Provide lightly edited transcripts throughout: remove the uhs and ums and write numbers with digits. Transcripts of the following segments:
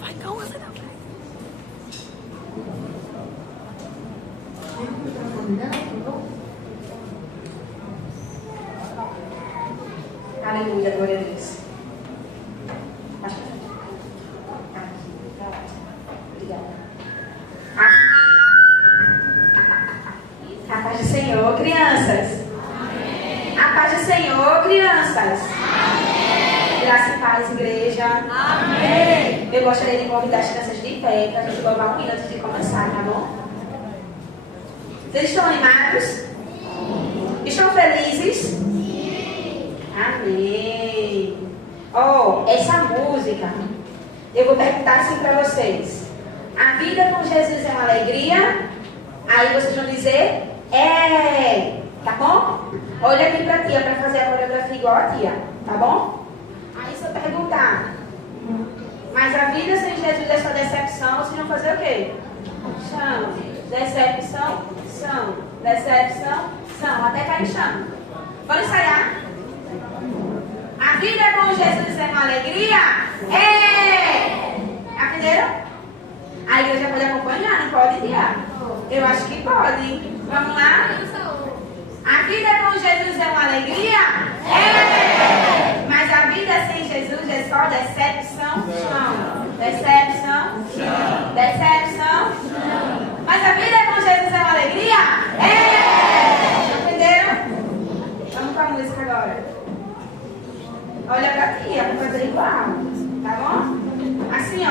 Vai, calma, sai da frente. Aleluia, glória a Deus. Obrigada. A paz do Senhor, crianças. Amém. A paz do Senhor, crianças. Amém. Graça e paz, igreja. Amém. Eu gostaria de convidar as crianças de pé para a gente louvar um hino antes de começar, tá bom? Vocês estão animados? Estão felizes? Sim. Amém. Essa música, eu vou perguntar assim para vocês. A vida com Jesus é uma alegria? Aí vocês vão dizer, tá bom? Olha aqui pra tia, para fazer a coreografia igual a tia, tá bom? Aí se eu perguntar, mas a vida sem Jesus é só decepção, vocês vão fazer o quê? Chão, decepção, chão, decepção, chão, até cair chão. Bora ensaiar? A vida com Jesus é uma alegria? Aprenderam? A igreja pode acompanhar, não pode, tia? Eu acho que pode. Vamos lá? A vida com Jesus é uma alegria? Mas a vida sem Jesus é só decepção? Não. Decepção? Não. Decepção? Não. Mas a vida com Jesus é uma alegria? Entenderam? Vamos para a música agora. Olha pra tia, vamos fazer igual. Tá bom? Assim, ó.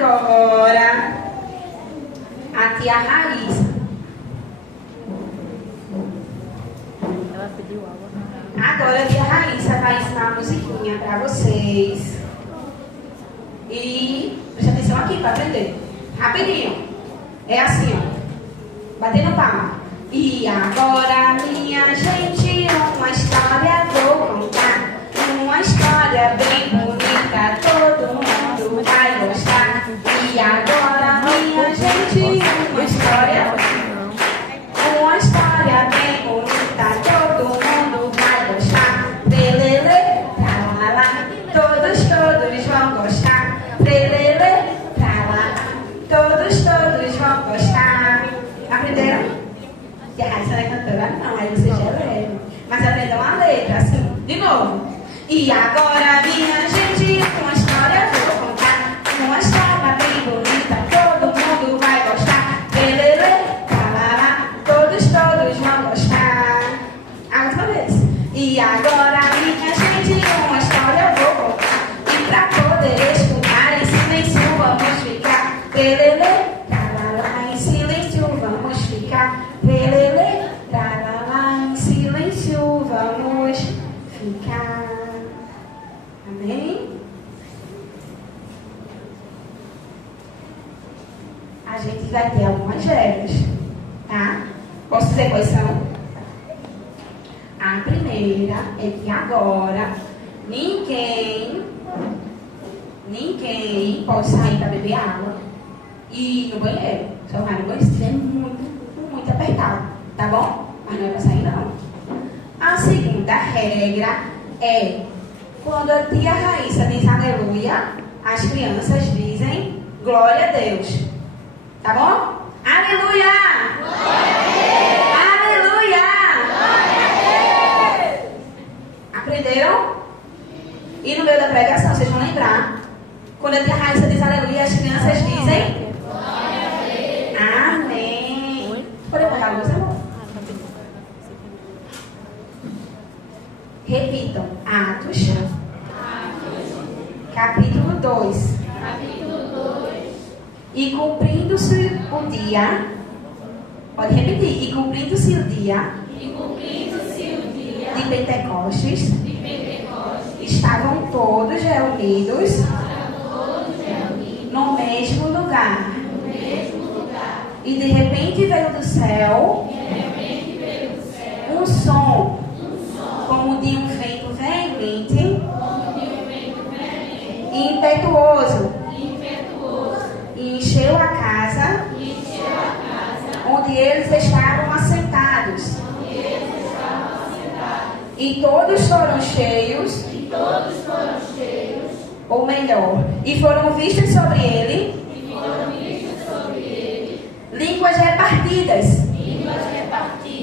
Agora, tia Raíssa. Ela pediu água. Agora a tia Raíssa vai ensinar uma musiquinha para vocês. E preste atenção aqui para aprender. Rapidinho. É assim, ó. Batendo palma. E agora, minha gente, uma história vou contar. Uma história bem bonita, todo mundo vai gostar. E agora, minha gente, uma história bem bonita, todo mundo vai gostar. Lelele, tralala, todos vão gostar. Lelele, tralala, todos vão gostar. Aprenderam? E a Raíssa não é cantora, não, aí você já leva. Mas aprendam a letra, assim, de novo. E agora, minha gente, uma história vou contar. Uma história bem bonita, todo mundo vai gostar. Lelele, tralala, todos vão gostar. A última vez. E agora, minha gente, uma história vou contar. E pra poder escutar, em silêncio vamos ficar. Lelele, tralala, em silêncio vamos ficar. Lelele, tralala, em silêncio vamos ficar. Amém? A gente vai ter algumas regras, tá? Posso dizer quais são? A primeira é que agora ninguém pode sair para beber água e ir no banheiro. Só vai no banheiro se estiver muito apertado, tá bom? Mas não é para sair não. A segunda regra é quando a tia Raíssa diz aleluia, as crianças dizem glória a Deus. Tá bom? Aleluia! Glória a Deus! Aleluia! Glória a Deus! Aprenderam? E no meio da pregação, vocês vão lembrar. Quando a tia Raíssa diz aleluia, as crianças dizem glória a Deus! Amém! Pode apagar a luz, amor? Repitam. Atos. Capítulo 2. E cumprindo-se o dia. Pode repetir. E cumprindo-se o dia. De Pentecostes. Estavam todos reunidos. No mesmo lugar. E de repente veio do céu. Um som. Como de um vento veemente e impetuoso, e encheu a casa onde eles estavam assentados. E todos foram cheios, ou melhor, e foram vistas sobre ele línguas repartidas,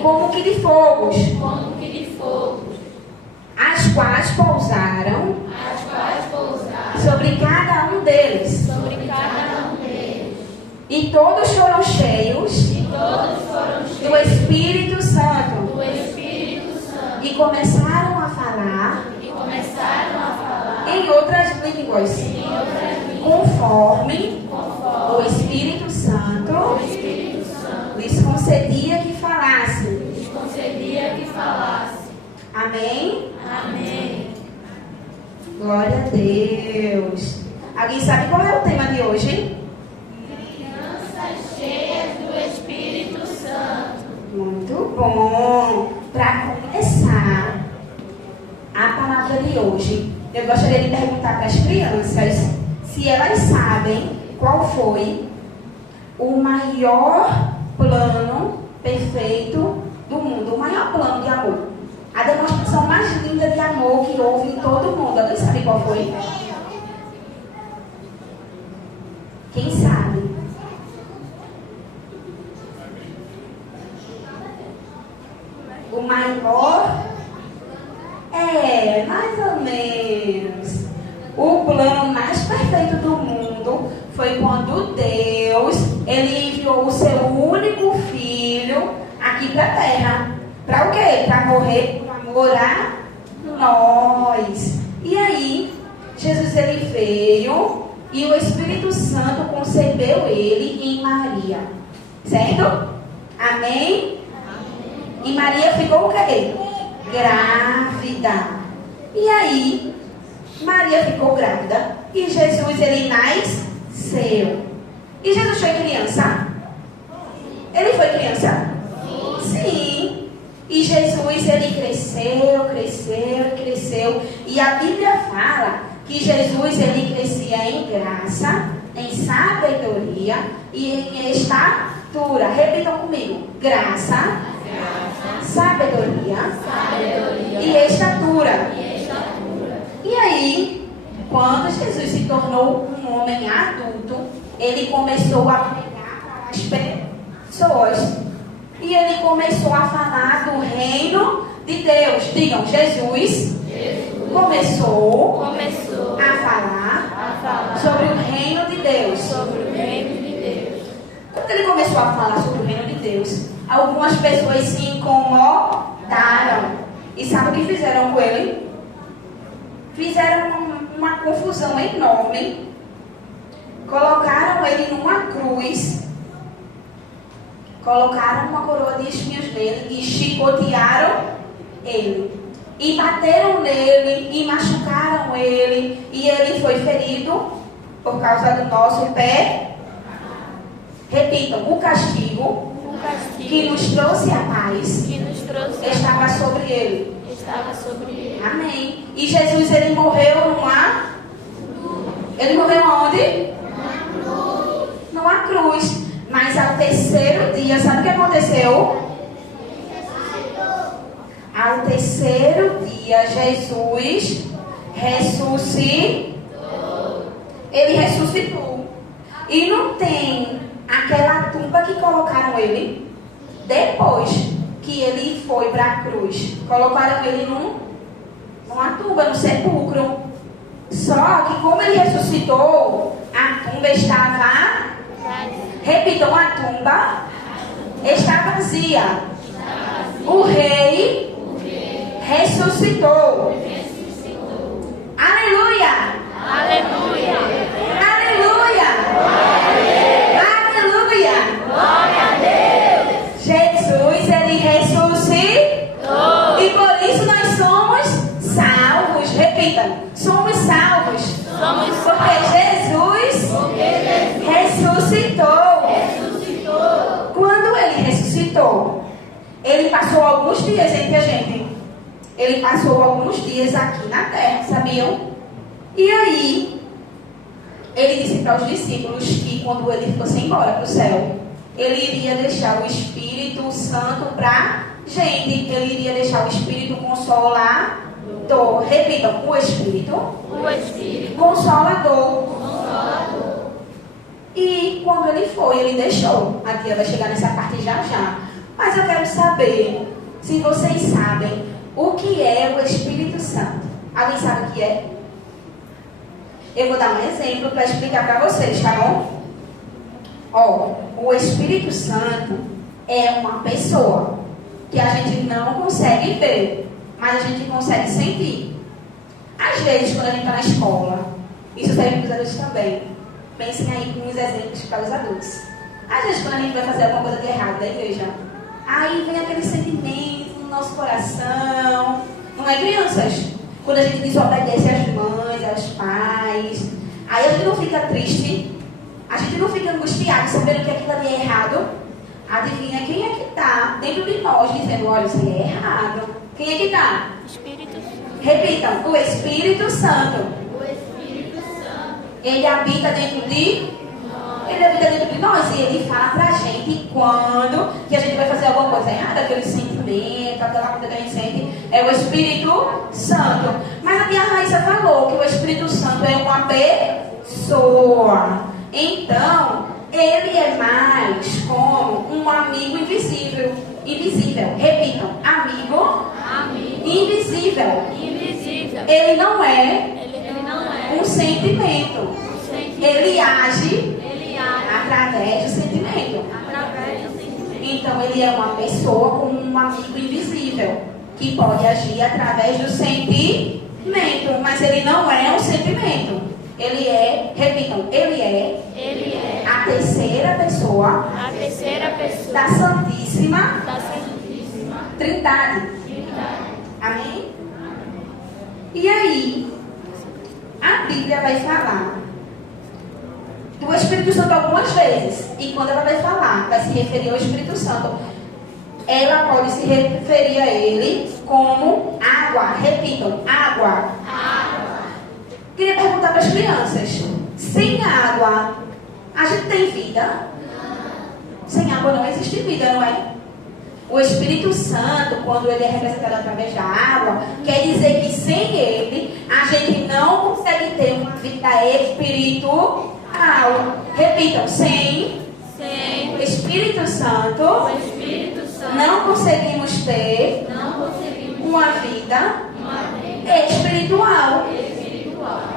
como que de fogos, as quais pousaram sobre cada um deles. E todos foram cheios do Espírito Santo. E começaram a falar em outras línguas, conforme o Espírito Santo lhes concedia que falasse. Amém? Glória a Deus. Alguém sabe qual é o tema de hoje? Crianças cheias do Espírito Santo. Muito bom. Para começar a palavra de hoje, eu gostaria de perguntar para as crianças se elas sabem qual foi o maior plano perfeito do mundo, o maior plano de amor. A demonstração mais linda de amor que houve em todo o mundo. Alguém sabe qual foi? Quem sabe? O maior? Mais ou menos. O plano mais perfeito do mundo foi quando Deus, Ele enviou o seu único filho aqui para a terra. Para o quê? Para morrer por amor a nós. E aí, Jesus ele veio e o Espírito Santo concebeu ele em Maria. Certo? Amém? E Maria ficou o quê? Grávida. E aí, Maria ficou grávida. E Jesus, ele nasceu. E Jesus foi criança? Ele foi criança? Sim. E Jesus, ele cresceu, cresceu, cresceu. E a Bíblia fala que Jesus, ele crescia em graça, em sabedoria e em estatura. Repitam comigo. Graça, sabedoria e estatura. E aí, quando Jesus se tornou um homem adulto, ele começou a pregar para as pessoas. E ele começou a falar do reino de Deus. Digam, Jesus começou a falar sobre o reino de Deus. Quando ele começou a falar sobre o reino de Deus, algumas pessoas se incomodaram. E sabe o que fizeram com ele? Fizeram uma confusão enorme. Colocaram ele numa cruz. Colocaram uma coroa de espinhos nele e chicotearam ele. E bateram nele e machucaram ele. E ele foi ferido por causa do nosso pé. Repitam, o castigo que nos trouxe a paz estava sobre ele. Amém. E Jesus, ele morreu Ele morreu aonde? Numa cruz. Mas ao terceiro dia, sabe o que aconteceu? Ao terceiro dia, Jesus ressuscitou. Ele ressuscitou. E não tem aquela tumba que colocaram ele depois que ele foi para a cruz. Colocaram ele numa tumba, no sepulcro. Só que como ele ressuscitou, a tumba estava... Repitam, a tumba está vazia. O rei ressuscitou. Aleluia! Aleluia! Aleluia! Aleluia! Glória a Deus! Jesus, ele ressuscitou. E por isso nós somos salvos. Repitam, somos salvos. Porque Jesus ressuscitou. Quando ele ressuscitou, ele passou alguns dias entre a gente. Ele passou alguns dias aqui na terra, sabiam? E aí, ele disse para os discípulos que quando ele fosse embora para o céu, ele iria deixar o Espírito Santo para gente. Ele iria deixar o Espírito Consolador. Repitam, o Espírito Consolador. E quando ele foi, ele deixou. A tia vai chegar nessa parte já já. Mas eu quero saber se vocês sabem o que é o Espírito Santo. Alguém sabe o que é? Eu vou dar um exemplo para explicar para vocês, tá bom? O Espírito Santo é uma pessoa que a gente não consegue ver, mas a gente consegue sentir. Às vezes, quando a gente está na escola, isso serve para os adultos também. Pensem aí com uns exemplos para os adultos. Às vezes, quando a gente vai fazer alguma coisa de errado da igreja, aí vem aquele sentimento no nosso coração. Não é, crianças? Quando a gente desobedece às mães, aos pais, aí a gente não fica triste, a gente não fica angustiado, sabendo que aquilo ali é errado. Adivinha quem é que está dentro de nós dizendo, olha, isso aí é errado? Quem é que está? Espírito Santo. Repitam, o Espírito Santo. Ele habita dentro de nós. E ele fala pra gente quando que a gente vai fazer alguma coisa errada, aquele sentimento, aquela coisa que a gente sente, é o Espírito Santo. Mas a tia Raíssa falou que o Espírito Santo é uma pessoa. Então, ele é mais como um amigo invisível. Repitam, amigo invisível. Ele não é um sentimento. Ele age através do sentimento. Então ele é uma pessoa com um amigo invisível que pode agir através do sentimento, mas ele não é um sentimento. Ele é, repitam, ele é a a terceira pessoa a terceira pessoa da Santíssima da Santíssima Trindade. Trindade. Amém? E aí, a Bíblia vai falar do Espírito Santo algumas vezes. E quando ela vai falar, vai se referir ao Espírito Santo, ela pode se referir a ele como água. Repitam, água. Queria perguntar para as crianças: sem água, a gente tem vida? Sem água não existe vida, não é? O Espírito Santo, quando ele é representado através da água, quer dizer que sem ele, a gente não consegue ter uma vida espiritual. Repitam, sem o Espírito Santo, não conseguimos ter uma vida espiritual.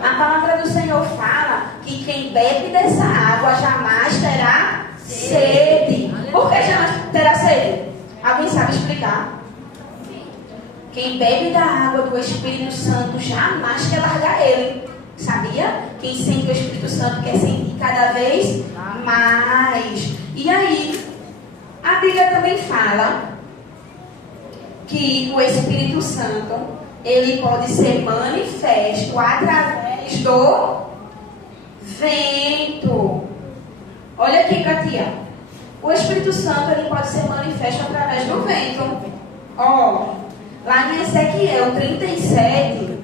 A palavra do Senhor fala que quem bebe dessa água jamais terá sede. Por que jamais terá sede? Alguém sabe explicar? Quem bebe da água do Espírito Santo jamais quer largar ele. Sabia? Quem sente o Espírito Santo quer sentir cada vez mais. E aí, a Bíblia também fala que o Espírito Santo, ele pode ser manifesto através do vento. Olha aqui, Katia. O Espírito Santo, ele pode ser manifesto através do vento. Ó, lá em Ezequiel 37,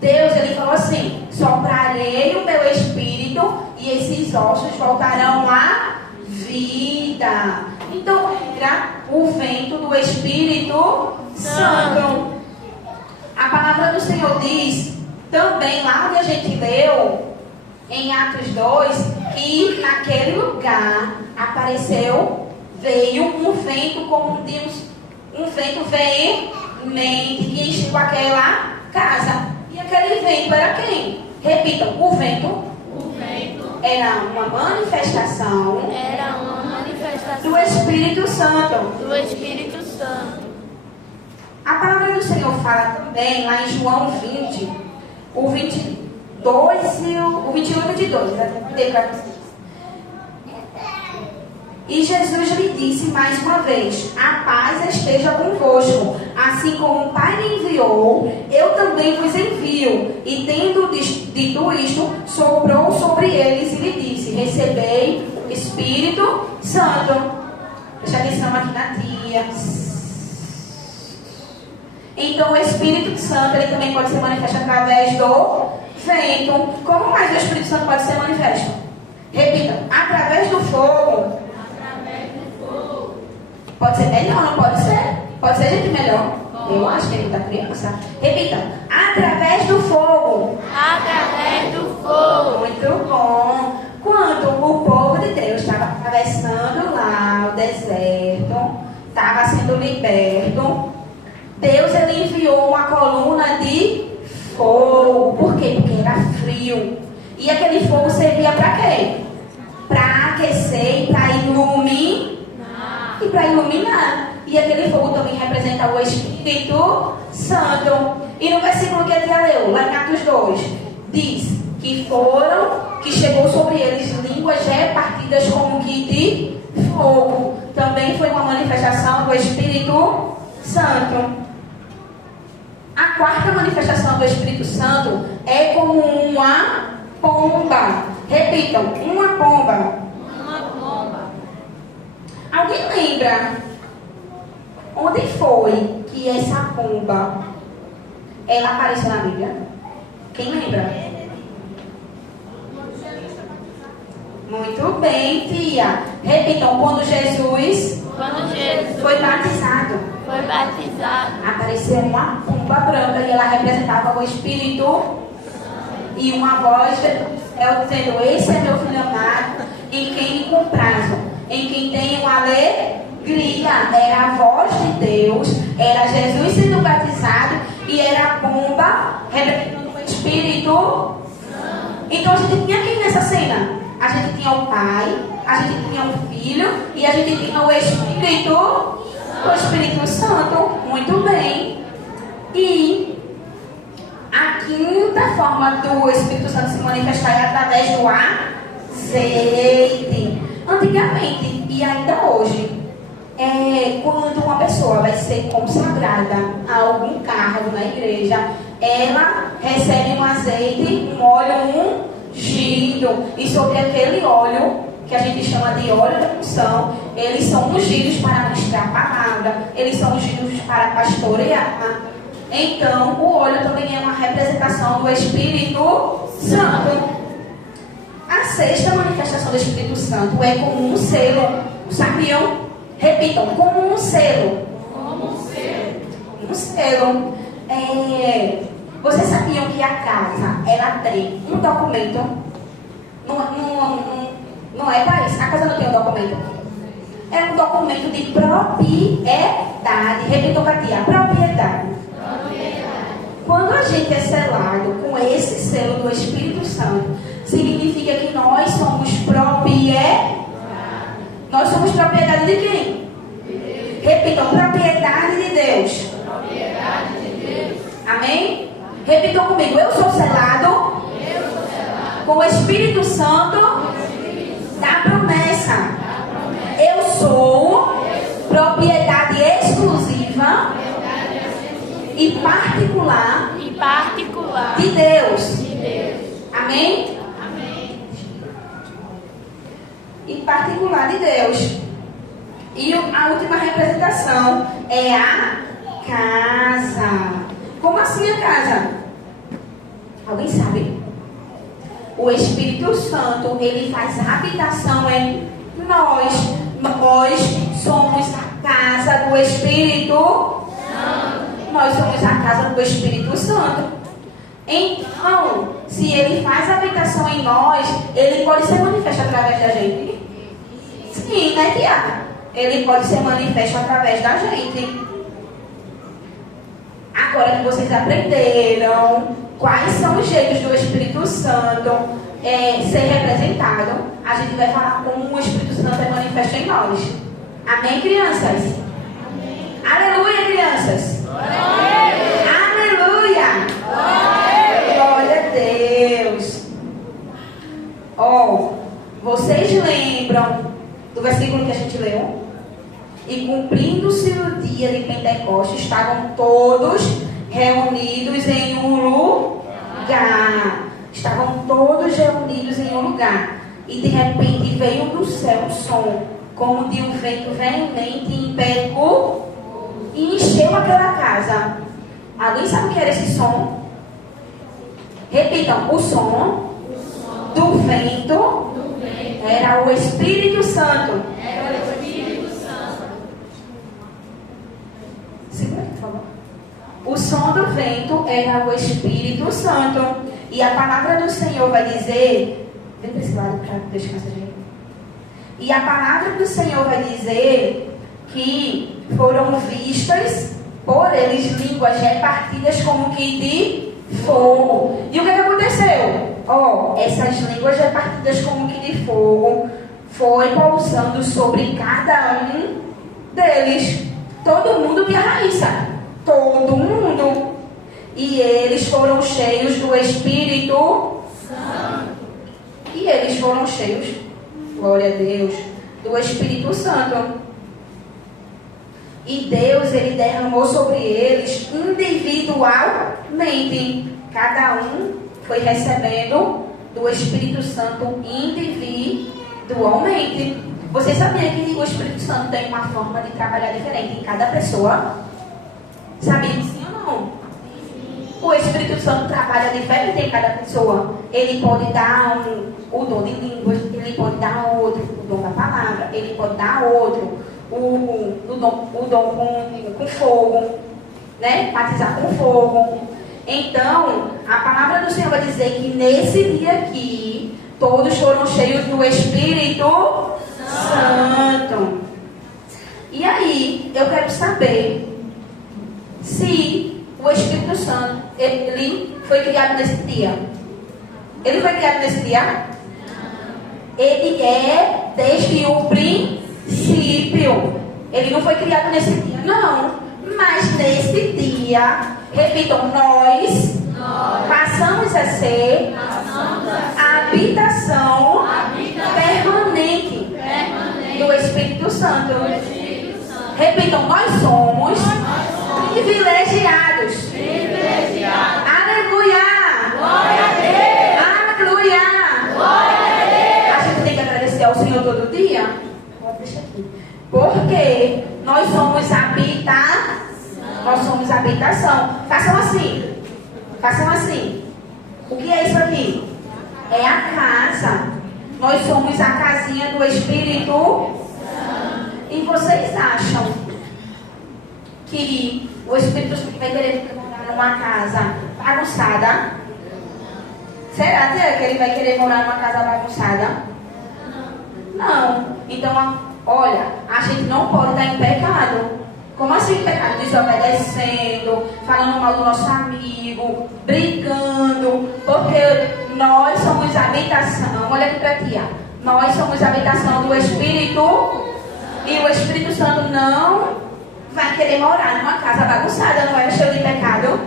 Deus, ele falou assim: soprarei o meu espírito e esses ossos voltarão à vida. Então era o vento do Espírito Santo. A palavra do Senhor diz também, lá onde a gente leu, em Atos 2, que naquele lugar veio um vento como um vento veemente que encheu aquela casa. E aquele vento era quem? Repitam, o vento era uma manifestação do Espírito Santo. A palavra do Senhor fala também lá em João 20, o 22 e o 21 e 22. E Jesus lhe disse mais uma vez: a paz esteja convosco. Assim como o Pai me enviou, eu também vos envio. E tendo dito isto, soprou sobre eles e lhe disse: recebei o Espírito Santo. Presta atenção aqui na tia. Então o Espírito Santo, ele também pode ser manifesto através do vento. Como mais o Espírito Santo pode ser manifesto? Repita, através do fogo. Pode ser melhor, não pode ser? Pode ser, gente, melhor? Eu acho que é muita criança. Repita, através do fogo. Muito bom. Quando o povo de Deus estava atravessando lá o deserto, estava sendo liberto, Deus, ele enviou uma coluna de fogo. Por quê? Porque era frio. E aquele fogo servia para quê? Para aquecer e para iluminar. E aquele fogo também representa o Espírito Santo. E no versículo que a tia leu, lá em Atos 2, diz que chegou sobre eles línguas repartidas como que de fogo. Também foi uma manifestação do Espírito Santo. A quarta manifestação do Espírito Santo é como uma pomba. Repitam, uma pomba. Alguém lembra onde foi que essa pomba ela apareceu na Bíblia? Quem lembra? Muito bem, tia. Repitam, quando Jesus foi batizado, apareceu uma pomba branca e ela representava o Espírito e uma voz dizendo: esse é meu filho amado, em quem me comprazo, em quem tenho alegria. Era a voz de Deus, era Jesus sendo batizado e era a pomba representando o Espírito. Então a gente tinha quem nessa cena? A gente tinha o Pai, a gente tinha o Filho e a gente tinha o Espírito Santo. Muito bem. E a quinta forma do Espírito Santo se manifestar é através do azeite. Antigamente e ainda hoje, quando uma pessoa vai ser consagrada a algum cargo na igreja, ela recebe um azeite, um óleo ungido. E sobre aquele óleo, que a gente chama de óleo da unção, eles são ungidos para ministrar a palavra, eles são ungidos para pastorear. Então, o óleo também é uma representação do Espírito Santo. A sexta manifestação do Espírito Santo é como um selo. Sabiam? Repitam, como um selo. Como um selo. Um selo. Vocês sabiam que a casa, ela tem um documento? Não é, Thaís? A casa não tem um documento? É um documento de propriedade. Repitam, Katia, propriedade. Quando a gente é selado com esse selo do Espírito Santo, significa que nós somos propriedade. Nós somos propriedade de quem? Repitam, propriedade de Deus. Propriedade de Deus. Amém? Repitam comigo, eu sou selado com o Espírito Santo da promessa. Eu sou propriedade exclusiva e particular de Deus. Amém? E particular de Deus. E a última representação é a casa. Como assim a casa? Alguém sabe? O Espírito Santo, ele faz habitação em nós. Nós somos a casa do Espírito Santo. Nós somos a casa do Espírito Santo. Então, se ele faz habitação em nós, ele pode ser manifesto através da gente? Sim, né, Tiago? Ele pode ser manifesto através da gente. Agora que vocês aprenderam quais são os jeitos do Espírito Santo ser representado, a gente vai falar como o Espírito Santo é manifesto em nós. Amém, crianças? Amém. Aleluia, crianças? Aleluia! Glória a Deus! Vocês lembram do versículo que a gente leu? E cumprindo-se o dia de Pentecostes, estavam todos reunidos em um lugar. Estavam todos reunidos em um lugar. E de repente veio do céu um som, como de um vento veemente e impétuo, e encheu aquela casa. Alguém sabe o que era esse som? Repitam, o som do vento era o Espírito Santo. Por favor. O som do vento era o Espírito Santo. E a palavra do Senhor vai dizer. Vem para esse lado para descansar, gente. E a palavra do Senhor vai dizer que foram vistas por eles línguas repartidas como que de fogo. E o que aconteceu? Essas línguas repartidas como que de fogo foi pousando sobre cada um deles. Todo mundo via Raíssa. Todo mundo. E eles foram cheios do Espírito Santo. E eles foram cheios, glória a Deus, do Espírito Santo. E Deus, ele derramou sobre eles individualmente. Cada um foi recebendo do Espírito Santo individualmente. Você sabia que o Espírito Santo tem uma forma de trabalhar diferente em cada pessoa? Sabia sim ou não? O Espírito Santo trabalha diferente em cada pessoa. Ele pode dar o dom de línguas, ele pode dar outro, o dom da palavra, ele pode dar outro, o dom com fogo, né? Batizar com fogo. Então, a palavra do Senhor vai dizer que nesse dia aqui, todos foram cheios do Espírito Santo. E aí, eu quero saber se o Espírito Santo, ele foi criado nesse dia. Ele foi criado nesse dia? Ele é desde o princípio. Ele não foi criado nesse dia, não. Mas nesse dia, repitam, nós passamos a ser a habitação Santo. Repitam, nós somos privilegiados. Aleluia! Glória a Deus. Aleluia! Glória a Deus. A gente tem que agradecer ao Senhor todo dia. Deixa aqui. Porque nós somos habitação. Façam assim. Façam assim. O que é isso aqui? É a casa. Nós somos a casinha do Espírito. E vocês acham que o Espírito Santo vai querer morar numa casa bagunçada? Será que ele vai querer morar numa casa bagunçada? Não. Então, olha, a gente não pode estar em pecado. Como assim pecado? Desobedecendo, falando mal do nosso amigo, brigando, porque nós somos habitação. Olha aqui pra tia. Nós somos habitação do Espírito. E o Espírito Santo não vai querer morar numa casa bagunçada, não é cheio de pecado.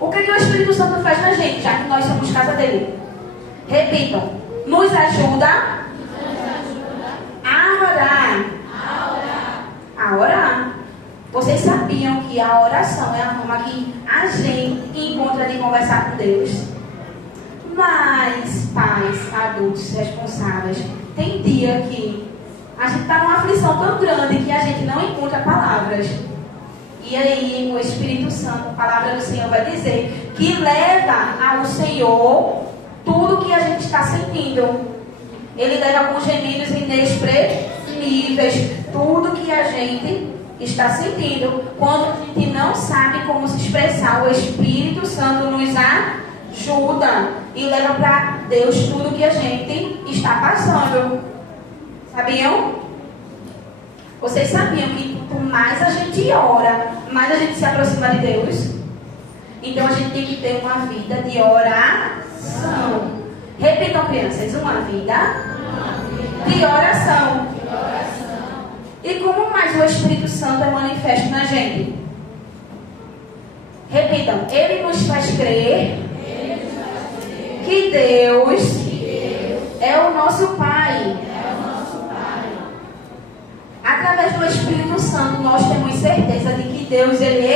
O que o Espírito Santo faz na gente, já que nós somos casa dele? Repitam. Nos ajuda a orar. A orar. Vocês sabiam que a oração é a forma que a gente encontra de conversar com Deus? Mas, pais, adultos, responsáveis, tem dia que a gente está numa aflição tão grande que a gente não encontra palavras. E aí o Espírito Santo, a palavra do Senhor vai dizer que leva ao Senhor tudo que a gente está sentindo. Ele leva com gemidos inexprimíveis tudo que a gente está sentindo. Quando a gente não sabe como se expressar, o Espírito Santo nos ajuda e leva para Deus tudo que a gente está passando. Sabiam? Vocês sabiam que quanto mais a gente ora, mais a gente se aproxima de Deus? Então a gente tem que ter uma vida de oração. Repitam, crianças, uma vida de oração. E como mais o Espírito Santo é manifesto na gente? Repitam, ele nos faz crer que Deus é o nosso Pai. Através do Espírito Santo, nós temos certeza de que Deus, ele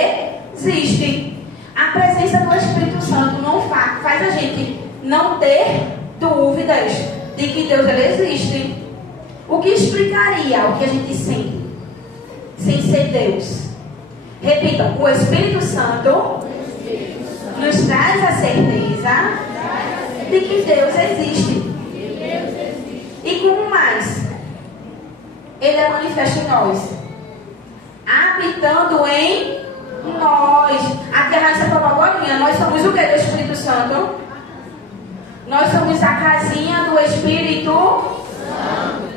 existe. A presença do Espírito Santo não faz a gente não ter dúvidas de que Deus, ele existe. O que explicaria o que a gente sente sem ser Deus? Repitam, o Espírito Santo nos traz a certeza de que Deus existe. E como mais? Ele é manifesto em nós, habitando em nós. Aqui a Raíssa falou agora, nós somos o que do Espírito Santo? Nós somos a casinha do Espírito Santo.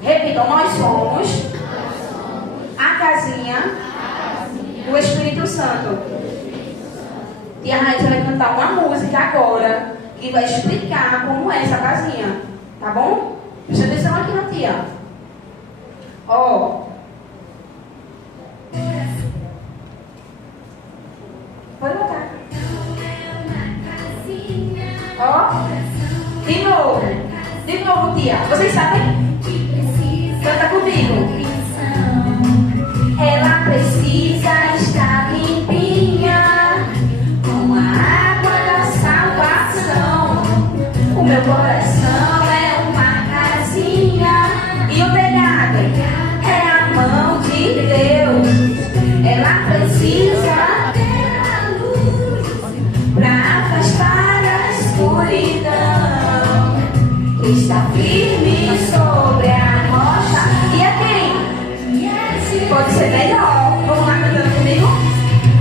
Repitam, nós somos a casinha do Espírito Santo. E a Raíssa vai cantar uma música agora que vai explicar como é essa casinha, tá bom? Presta atenção aqui na tia. Ó, pode botar. Ó, de novo, tia. Vocês sabem? Canta comigo. Ela precisa estar limpinha com a água da salvação. O meu coração é uma casinha e o telhado é a mão de Deus. Ela precisa ter a luz para afastar a escuridão que está firme sobre a rocha. E a quem? Pode ser melhor. Vamos lá cantando comigo?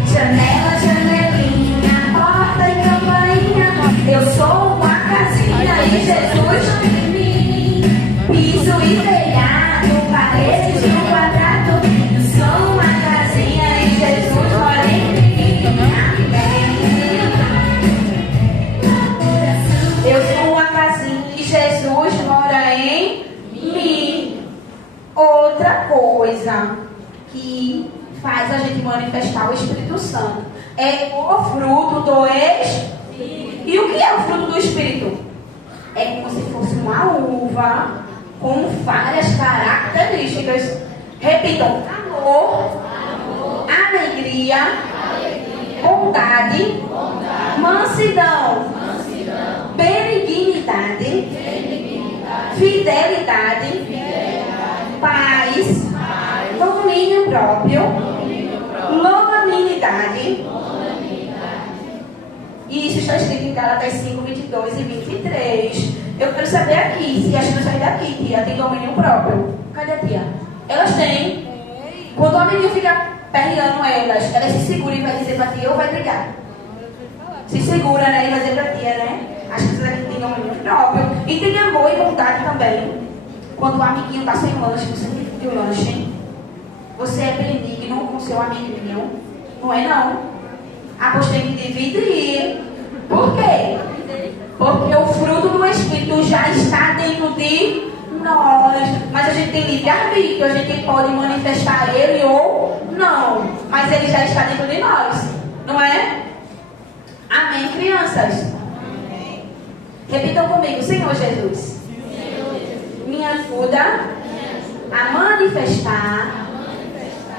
Janela, janelinha, porta e campainha. Eu sou a casinha e Jesus. Piso e telhado, paredes e um quadrado. Sou uma casinha e Jesus mora em mim. Eu sou uma casinha e Jesus mora em mim. Outra coisa que faz a gente manifestar o Espírito Santo é o fruto do Espírito. E o que é o fruto do Espírito? É como se fosse uma uva com várias características. Repitam: amor, alegria, bondade, mansidão, benignidade, fidelidade, paz, domínio próprio, longanimidade. E isso está escrito em Gálatas 5, 22 e 23. Eu quero saber aqui, se as pessoas daqui, tia, tem domínio próprio. Cadê a tia? Elas têm. Quando o amiguinho fica perreando elas se seguram e vai dizer pra tia ou vai brigar? Se segura, né? E vai dizer pra tia, né? As pessoas aqui têm domínio próprio. E tem amor e vontade também. Quando o amiguinho tá sem lanche, você tem o lanche. Você é benigno com seu amiguinho. Não é não? Ah, pois tem que dividir. Por quê? Porque o fruto do Espírito já está dentro de nós. Mas a gente tem livre-arbítrio. A gente pode manifestar ele ou não. Mas ele já está dentro de nós. Não é? Amém, crianças? Amém. Repitam comigo: Senhor Jesus, me ajuda a manifestar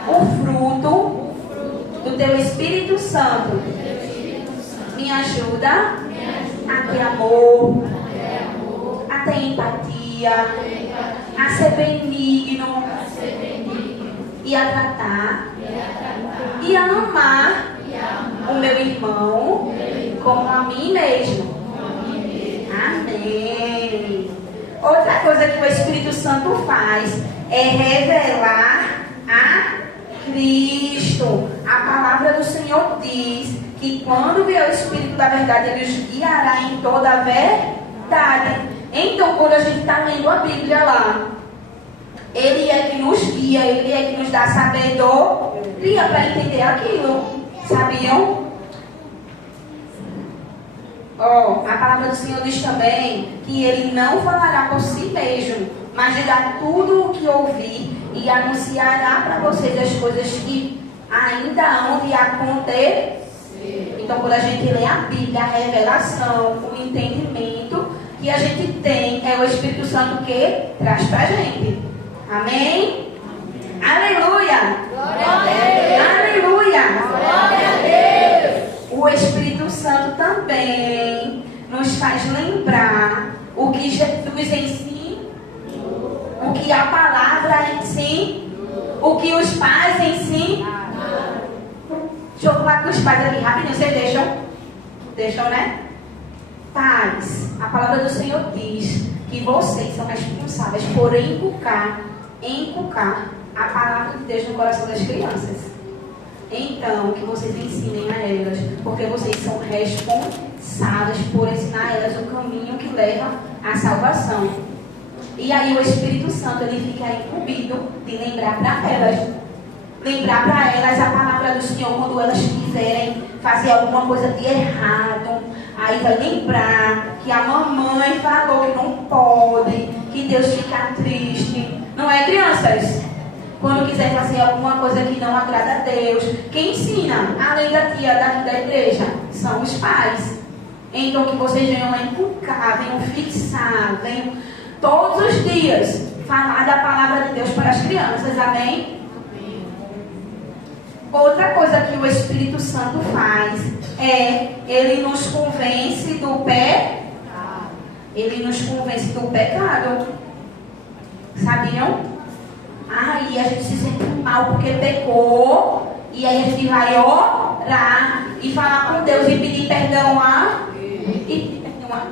o fruto do Teu Espírito Santo. Me ajuda a ter amor, a ter empatia, a ser benigno e a tratar e a amar o meu irmão como a mim mesmo. Amém. Outra coisa que o Espírito Santo faz é revelar a Cristo. A palavra do Senhor diz que quando vier o Espírito da verdade, ele os guiará em toda a verdade. Então, quando a gente está lendo a Bíblia lá, ele é que nos guia, ele é que nos dá sabedoria para entender aquilo. Sabiam? A palavra do Senhor diz também que ele não falará por si mesmo, mas dirá tudo o que ouvir e anunciará para vocês as coisas que ainda hão de acontecer. Então, quando a gente lê a Bíblia, a revelação, o entendimento que a gente tem, é o Espírito Santo que traz para a gente. Amém? Aleluia! Glória a Deus! Aleluia! Glória a Deus! O Espírito Santo também nos faz lembrar o que Jesus ensina, o que a palavra ensina, o que os pais ensinam. Deixa eu falar com os pais aqui rapidinho, vocês deixam? Deixam, né? Pais, a palavra do Senhor diz que vocês são responsáveis por inculcar a palavra de Deus no coração das crianças. Então, que vocês ensinem a elas, porque vocês são responsáveis por ensinar a elas o caminho que leva à salvação. E aí o Espírito Santo, ele fica incumbido de lembrar para elas a palavra do Senhor quando elas quiserem fazer alguma coisa de errado. Aí vai lembrar que a mamãe falou que não pode, que Deus fica triste. Não é, crianças? Quando quiser fazer alguma coisa que não agrada a Deus, quem ensina, além da tia daqui da igreja, são os pais. Então que vocês venham inculcar, venham fixar, venham todos os dias falar da palavra de Deus para as crianças. Amém? Outra coisa que o Espírito Santo faz é, ele nos convence do pecado. Ele nos convence do pecado. Sabiam? Aí a gente se sente mal porque pecou. E aí a gente vai orar e falar com Deus e pedir perdão a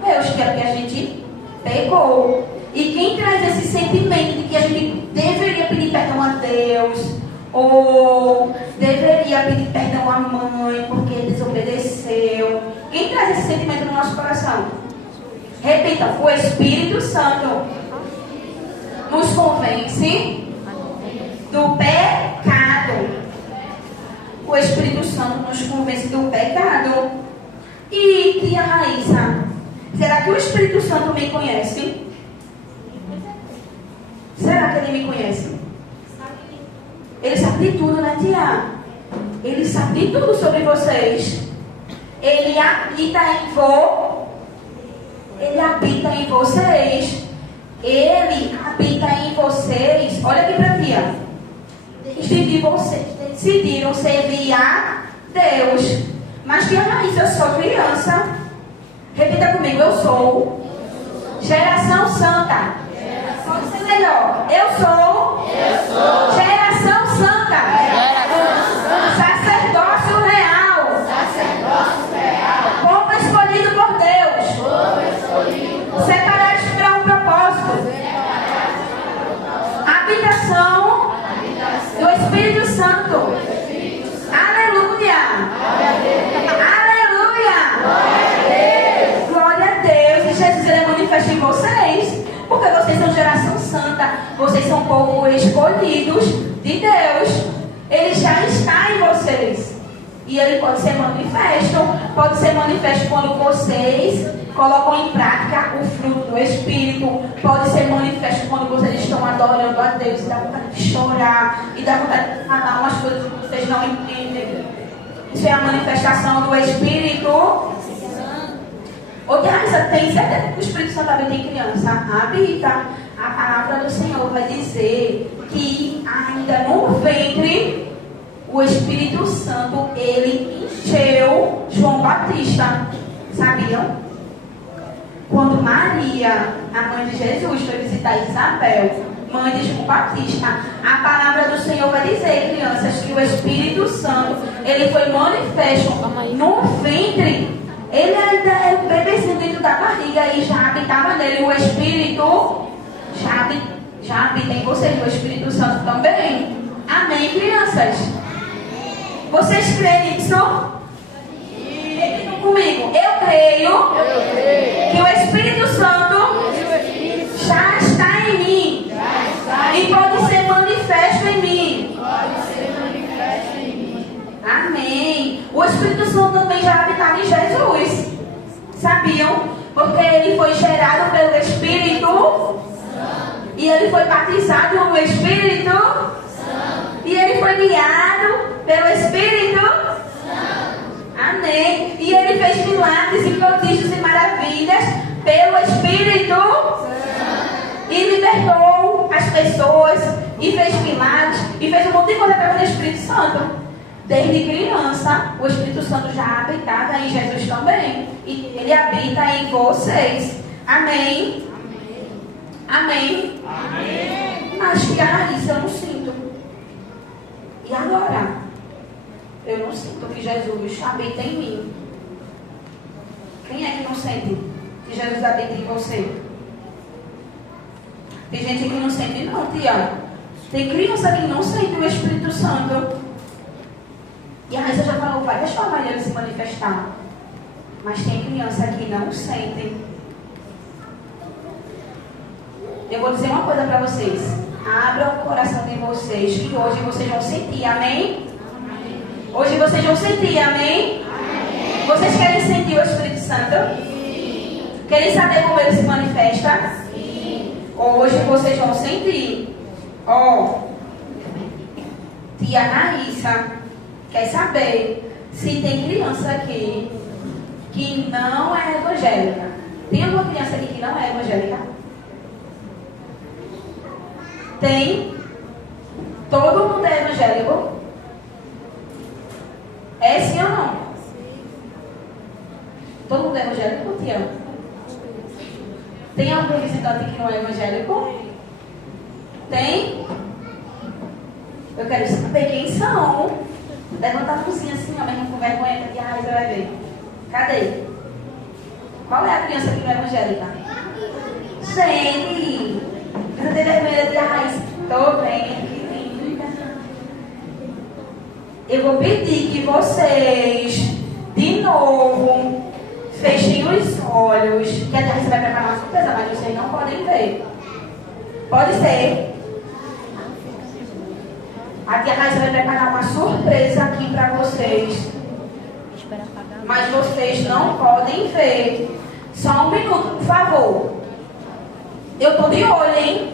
Deus, que é porque a gente pecou. E quem traz esse sentimento de que a gente deveria pedir perdão a Deus, ou deveria pedir perdão à mãe porque desobedeceu, quem traz esse sentimento no nosso coração? Repita: o Espírito Santo nos convence do pecado. O Espírito Santo nos convence do pecado. E tia Raíssa, será que o Espírito Santo me conhece? Será que ele me conhece? Ele sabe de tudo, né, tia? Ele sabe de tudo sobre vocês. Ele habita em vocês. Ele habita que vocês decidiram servir a Deus. Mas tia Raíssa, eu sou criança. Repita comigo, eu sou geração santa. Pode ser melhor. Eu sou geração santa. Sacerdócio real. Povo escolhido por Deus. Separados para um propósito. Habitação do Espírito Santo. Aleluia. Glória a Deus. E Jesus, ele manifesta em vocês. Porque vocês são geração santa. Vocês são povo escolhidos de Deus. Ele já está em vocês. E ele pode ser manifesto. Pode ser manifesto quando vocês colocam em prática o fruto do Espírito. Pode ser manifesto quando vocês estão adorando a Deus. E dá vontade de chorar. E dá vontade de falar umas coisas que vocês não entendem. Isso é a manifestação do Espírito. Ô, Raíssa, tem certeza que o Espírito Santo habita em criança? Habita. A palavra do Senhor vai dizer que ainda no ventre, o Espírito Santo, ele encheu João Batista. Sabiam? Quando Maria, a mãe de Jesus, foi visitar Isabel, mãe de João Batista, a palavra do Senhor vai dizer, crianças, que o Espírito Santo, ele foi manifesto no ventre. Ele ainda era um bebezinho dentro da barriga e já habitava nele o Espírito. Já habita em vocês o Espírito Santo também. Amém, crianças? Vocês creem nisso? Repitam comigo. Eu creio que o Espírito Santo já está em mim e pode ser manifesto em mim. Amém. O Espírito Santo também já habitava em Jesus. Sabiam? Porque ele foi gerado pelo Espírito e ele foi batizado no Espírito e ele foi guiado pelo Espírito. Amém. E ele fez milagres e prodígios e maravilhas pelo Espírito e libertou as pessoas e fez milagres e fez um monte de coisa pelo Espírito Santo. Desde criança, o Espírito Santo já habitava em Jesus também. E ele habita em vocês. Amém? Amém? Amém. Mas que a Raíssa eu não sinto. E agora? Eu não sinto que Jesus habita em mim. Quem é que não sente que Jesus habita em você? Tem gente que não sente não, tia. Tem criança que não sente o Espírito Santo. E a Raíssa já falou várias formas de ele se manifestar. Mas tem criança que não sente. Eu vou dizer uma coisa para vocês. Abra o coração de vocês, que hoje vocês vão sentir, amém? Hoje vocês vão sentir, amém? Vocês querem sentir o Espírito Santo? Sim. Querem saber como ele se manifesta? Sim. Hoje vocês vão sentir. Tia Raíssa quer saber se tem criança aqui que não é evangélica. Tem alguma criança aqui que não é evangélica? Tem? Todo mundo é evangélico? É sim ou não? Todo mundo é evangélico, tia? Tem algum visitante que não é evangélico? Tem? Eu quero saber quem são. Levanta a mãozinha assim, ó, mesmo com vergonha, que a Raíssa vai ver. Cadê? Qual é a criança que não é evangélica? Gente! Precisa ter vergonha de Raíssa. Tô bem, que linda. Eu vou pedir que vocês, de novo, fechem os olhos. Que a Raíssa vai preparar uma surpresa, mas vocês não podem ver. Pode ser. A tia Raíssa vai preparar uma surpresa aqui para vocês. Mas vocês não podem ver. Só um minuto, por favor. Eu tô de olho, hein?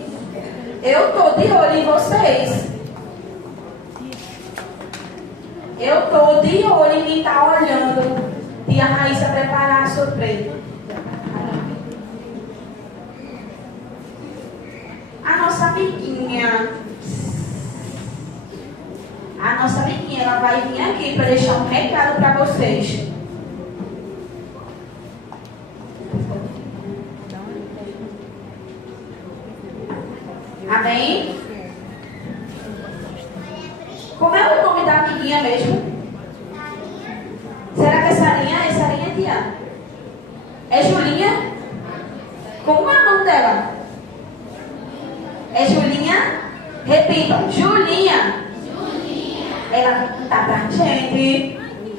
Eu tô de olho em vocês. Eu tô de olho em quem tá olhando. Tia Raíssa preparar a surpresa. A nossa amiguinha. A nossa amiguinha, ela vai vir aqui para deixar um recado para vocês. Amém? Como é o nome da amiguinha mesmo? Será que é Sarinha? É Sarinha, tia? É Julinha? Como é o nome dela? É Julinha? Repitam, Julinha. Ela vai cantar pra gente.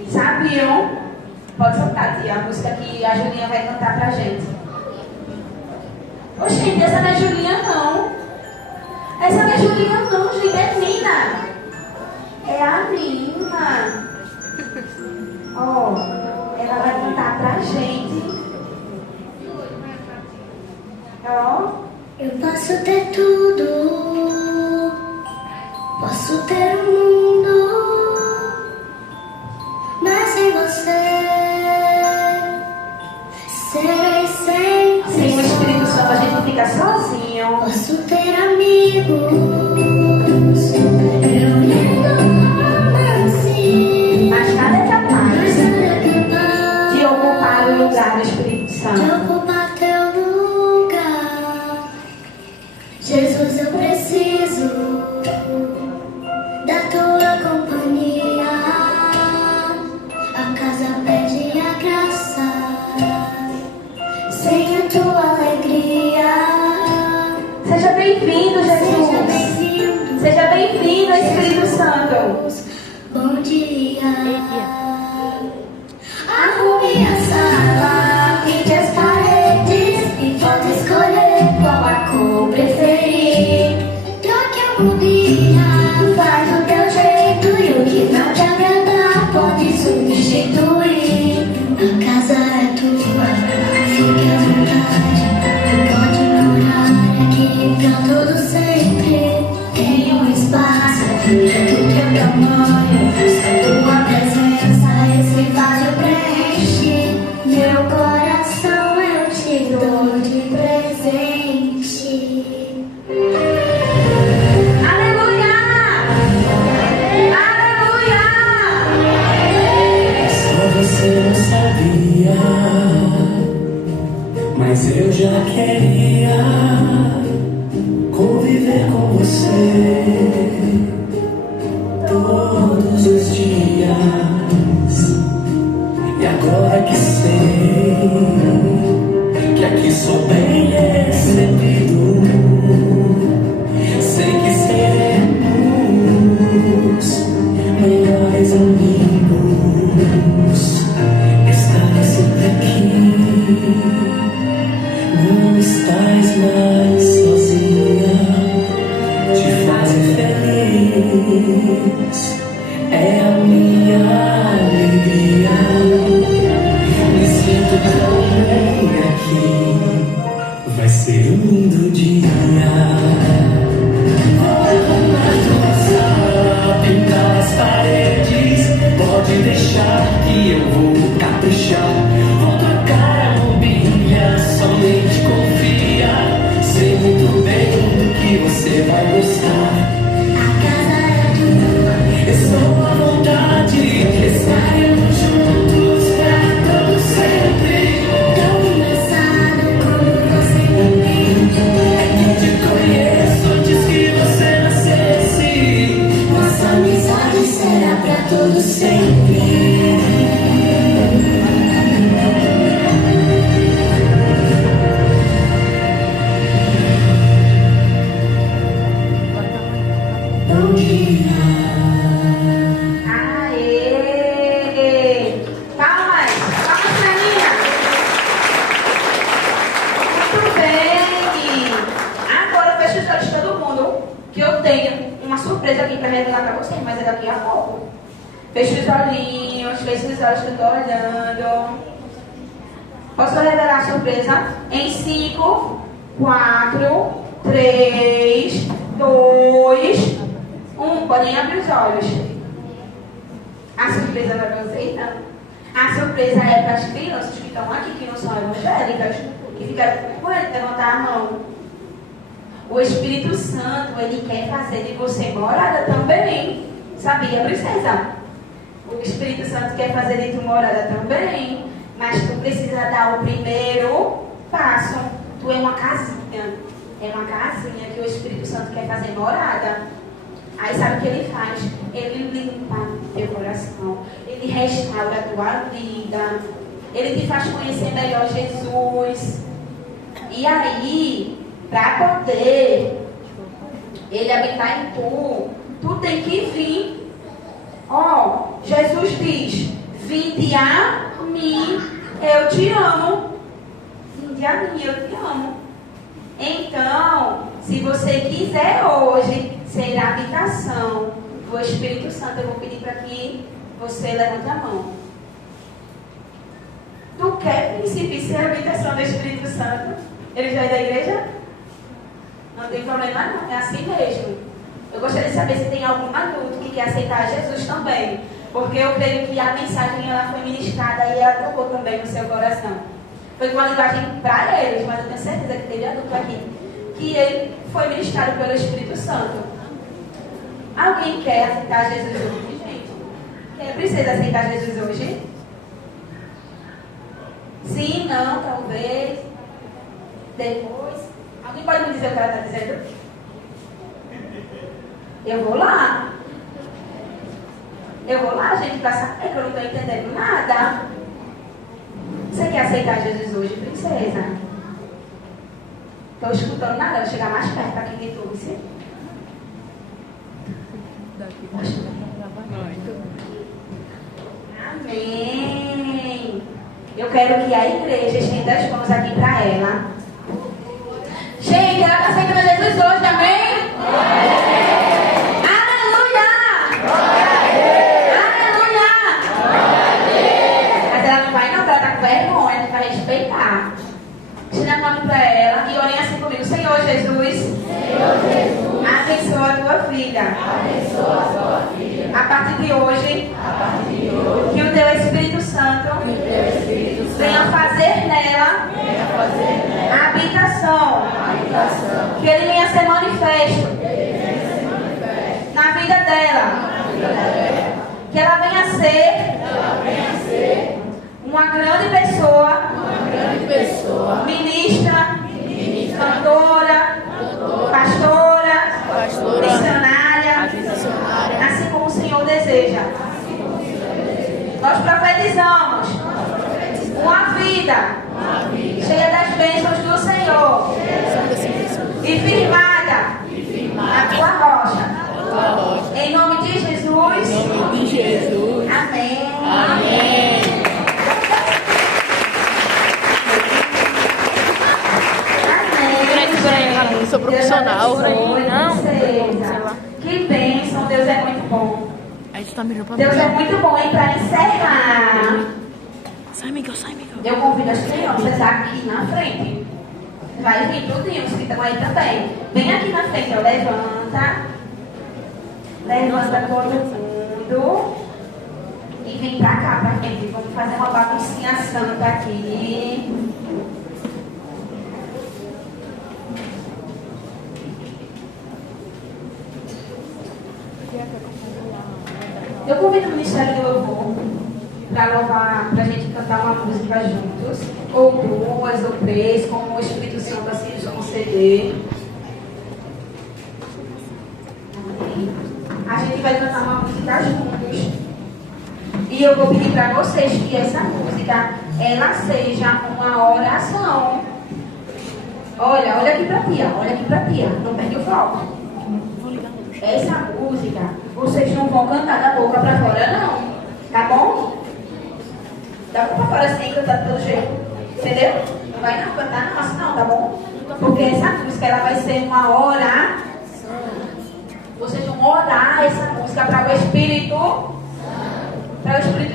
Sabiam? Pode soltar, tia, a música que a Julinha vai cantar pra gente. Ô, gente, essa não é Julinha, não. Essa não é Julinha, não, gente. É Nina. É a Nina. Ó, ela vai cantar pra gente. Ó. Eu posso ter tudo, posso ter o mundo, mas sem você serei sempre. Sem o Espírito Santo a gente fica sozinho. Posso ter amigos, eu lindo romance, Mas nada é capaz mas nada é capaz de ocupar o lugar do Espírito de Santo. ocupar teu lugar. Jesus, eu preciso da tua companhia. A casa pede a graça, sem a tua alegria. Seja bem-vindo, Seja Jesus. bem-vindo, Seja bem-vindo, Espírito Santo. bom dia. Arrume a sala, pinte as paredes e pode escolher qual a cor preferir. Troque a mobília, faz do teu jeito e o que não te agradar pode substituir. A casa é tua, fique à vontade, pode morar aqui pra todo sempre. Tem um espaço do teu tamanho, a tua presença esse vazio preenche. Meu coração eu te dou de presente. Aleluia! Aleluia! Só você não sabia, mas eu já queria conviver com você todos os dias. E agora que sei que aqui sou bem recebido, sei que seremos melhores amigos. Estás sempre aqui, não estás mais sozinha. Te fazer feliz é a minha alegria. Me sinto tão bem aqui, vai ser um lindo dia. Vou arrumar tua sala, pintar as paredes, pode deixar que eu vou caprichar. Vou trocar a mobília, somente confia, sei muito bem do que você vai gostar. A casa é tua, Estou à vontade, estaremos juntos pra todo sempre. tão engraçado como você também. É que eu te conheço antes que você nascesse. Nossa amizade será pra todo sempre. Bom dia. Aê! Palmas! Palmas pra Nina! Muito bem! Agora fecha os olhos de todo mundo, que eu tenho uma surpresa aqui pra revelar pra vocês, mas é daqui a pouco. Fecha os olhinhos, fecha os olhos que eu tô olhando. Posso revelar a surpresa? Em 5, 4, 3, 2, 1. Podem abrir os olhos. A surpresa não é pra vocês, não. A surpresa é para as crianças que estão aqui, que não são evangélicas, que ficaram com ele levantar a mão. O Espírito Santo, ele quer fazer de você morada também. Sabia, princesa? O Espírito Santo quer fazer de tu morada também, mas tu precisa dar o primeiro passo. Tu é uma casinha. É uma casinha que o Espírito Santo quer fazer morada. Aí sabe o que ele faz? Ele limpa teu coração. Ele restaura a tua vida. Ele te faz conhecer melhor Jesus. E aí, para poder ele habitar em tu, tu tem que vir. Ó, Jesus diz: vinde a mim, eu te amo. Vinde a mim, eu te amo. Então, se você quiser hoje ser a habitação do Espírito Santo, eu vou pedir para que você levante a mão. Tu quer, princípio, ser a habitação do Espírito Santo? Ele já é da igreja? Não tem problema não, é assim mesmo. Eu gostaria de saber se tem algum adulto que quer aceitar Jesus também. Porque eu creio que a mensagem ela foi ministrada e ela tocou também no seu coração. Foi com uma linguagem para eles, mas eu tenho certeza que teve adulto aqui. Que ele foi ministrado pelo Espírito Santo. Alguém quer aceitar Jesus hoje, gente? Quem precisa aceitar Jesus hoje? Sim, não, talvez. Depois. Alguém pode me dizer o que ela está dizendo? Eu vou lá. Eu vou lá, gente, para saber que eu não estou entendendo nada. Você quer aceitar Jesus hoje, princesa? Estou escutando nada, vou chegar mais perto aqui de tudo, sim? Amém. Eu quero que a igreja estenda as mãos aqui para ela. Gente, ela está aceitando Jesus hoje, amém? Aleluia! Aleluia! Mas ela não vai não, porque ela está com vergonha, ela vai respeitar. Tira a mão para ela e orem assim comigo. Senhor Jesus, abençoa a tua vida. A partir de hoje, que o teu Espírito Santo venha fazer nela a habitação. Que ele venha ser manifesto na vida dela. Que ela venha ser uma grande pessoa, ministra, cantora, pastora, missionária, assim como o Senhor deseja. Nós profetizamos uma vida cheia das bênçãos do Senhor e firmada na tua rocha. Em nome de Jesus. Amém. Eu sou profissional. Não. Que bênção, Deus é muito bom. Deus é muito bom, hein? Para encerrar, Sai, Miguel. eu convido as crianças aqui na frente. Vai vir tudinho, os que estão aí também. Vem aqui na frente, ó. Levanta todo mundo. E vem pra cá, pra frente. Vamos fazer uma baguncinha santa aqui. Eu convido o Ministério do Louvor para louvar, para a gente cantar uma música juntos, ou duas, ou três, como o Espírito Santo assim nos conceder. A gente vai cantar uma música juntos. E eu vou pedir para vocês que essa música, ela seja uma oração. Olha aqui para tia, não perde o foco. Essa música, vocês não vão cantar da boca pra fora, não. Tá bom? Da boca pra fora sem cantar de todo jeito. Entendeu? Não vai não cantar não, assim não, tá bom? Porque essa música, ela vai ser uma oração. Vocês vão orar essa música para o Espírito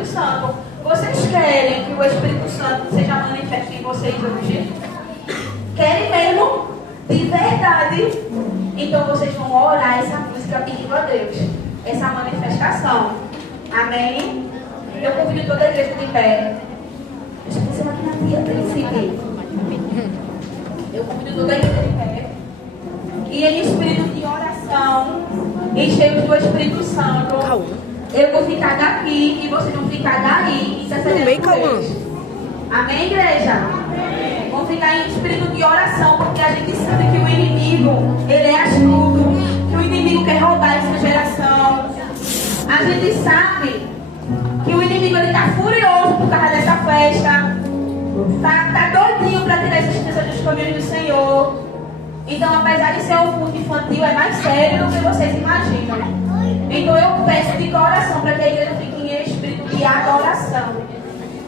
Santo. Vocês querem que o Espírito Santo seja manifesto em vocês hoje? Querem mesmo? De verdade? Então vocês vão orar essa música pedindo a Deus essa manifestação. Amém? Eu convido toda a igreja de pé. Deixa eu pensar aqui na tia, príncipe. Eu convido toda a igreja de pé. E em espírito de oração, e cheios do Espírito Santo. Cauã. Eu vou ficar daqui e vocês vão ficar daí, intercedendo por eles. Amém, igreja? Vamos ficar em espírito de oração, porque a gente sabe que o inimigo, ele é astuto, que o inimigo quer roubar essa geração. A gente sabe que o inimigo está furioso por causa dessa festa. Tá doidinho para tirar essas crianças dos caminhos do Senhor. Então, apesar de ser um culto infantil, é mais sério do que vocês imaginam. Então, eu peço de coração para que a igreja fique em espírito de adoração.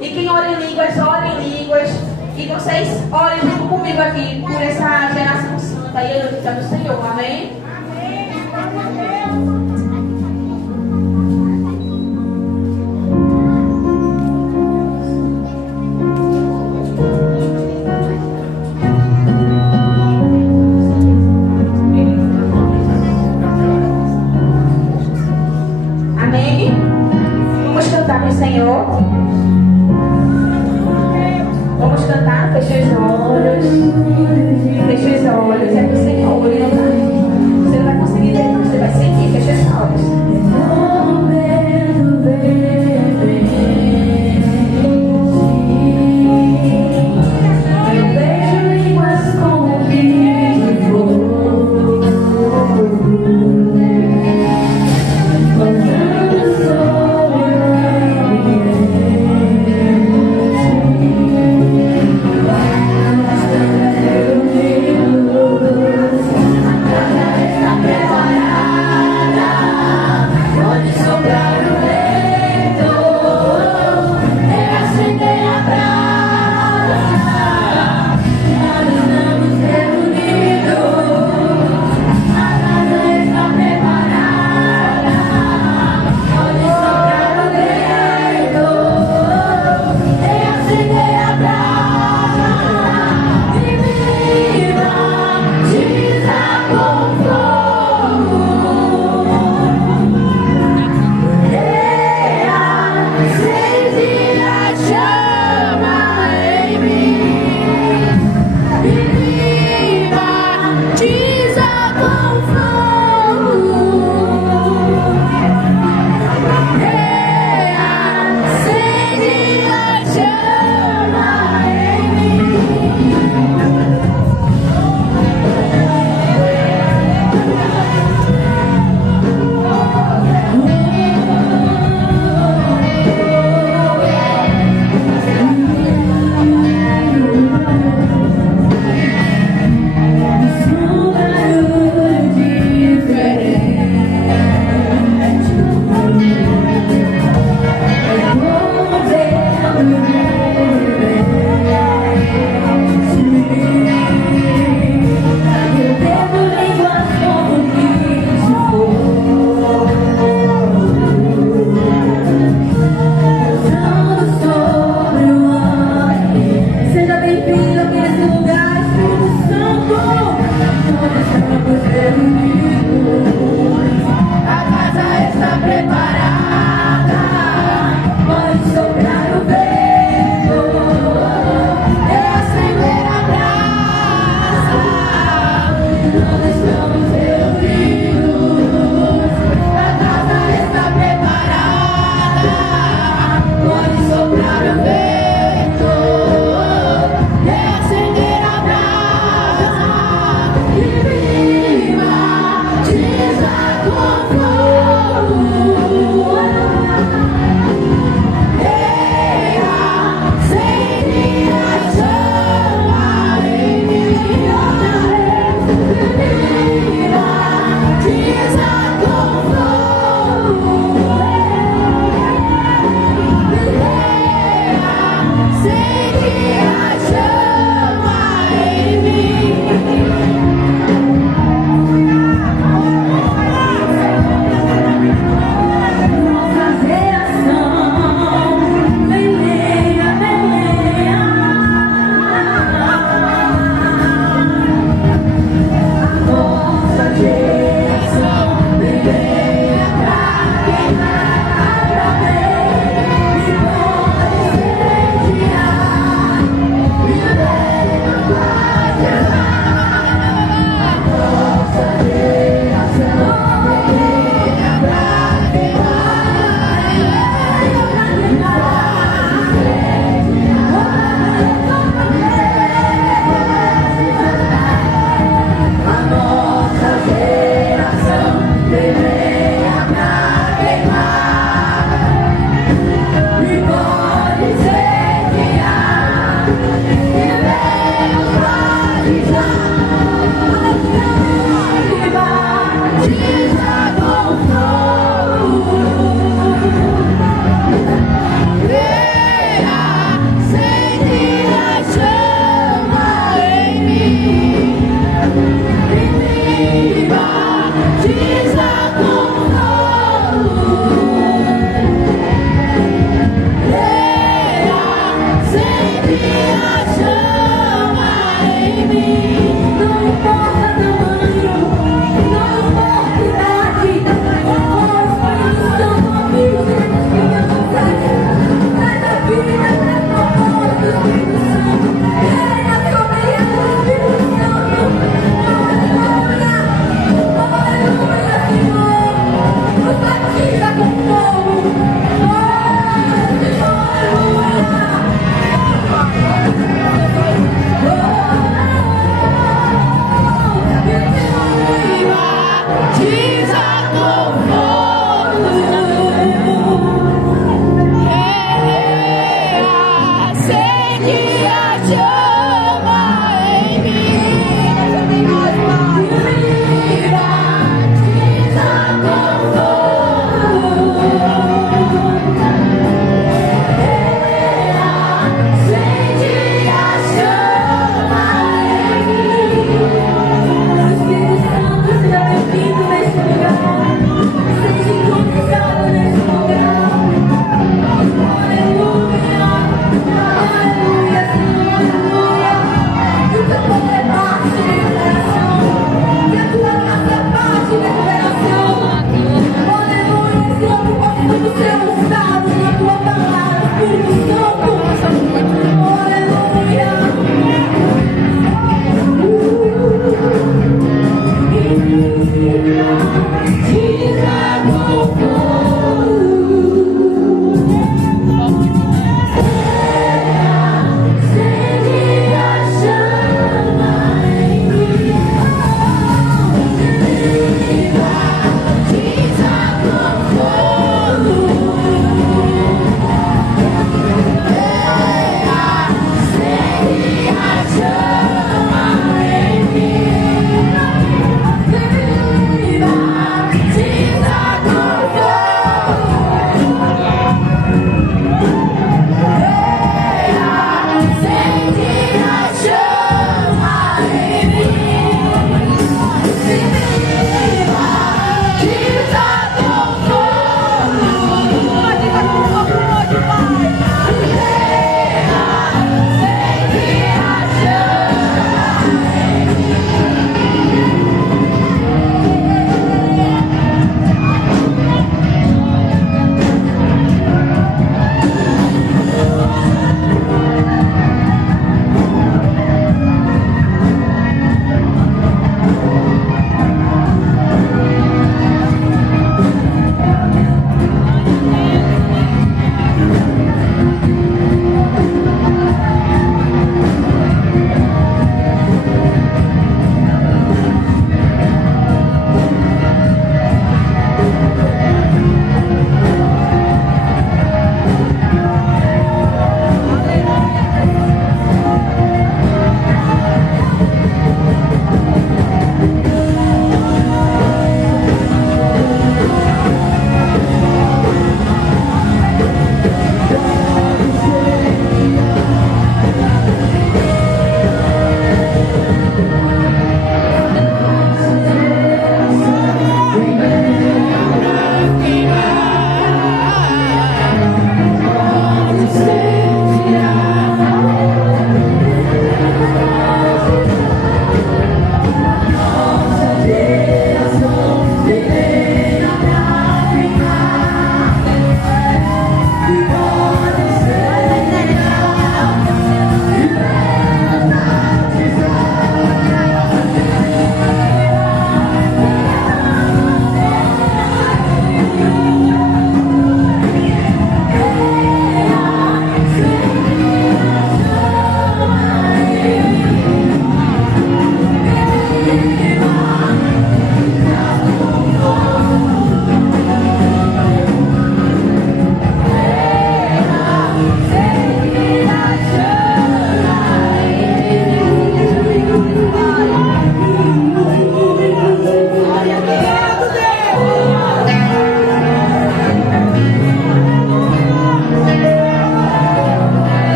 E quem ora em línguas, ore em línguas. E vocês orem junto comigo aqui por essa geração santa e elevada do Senhor. Amém? Amém? Vamos cantar no Senhor. Vamos cantar, feche os olhos. Feche os olhos, é pro Senhor.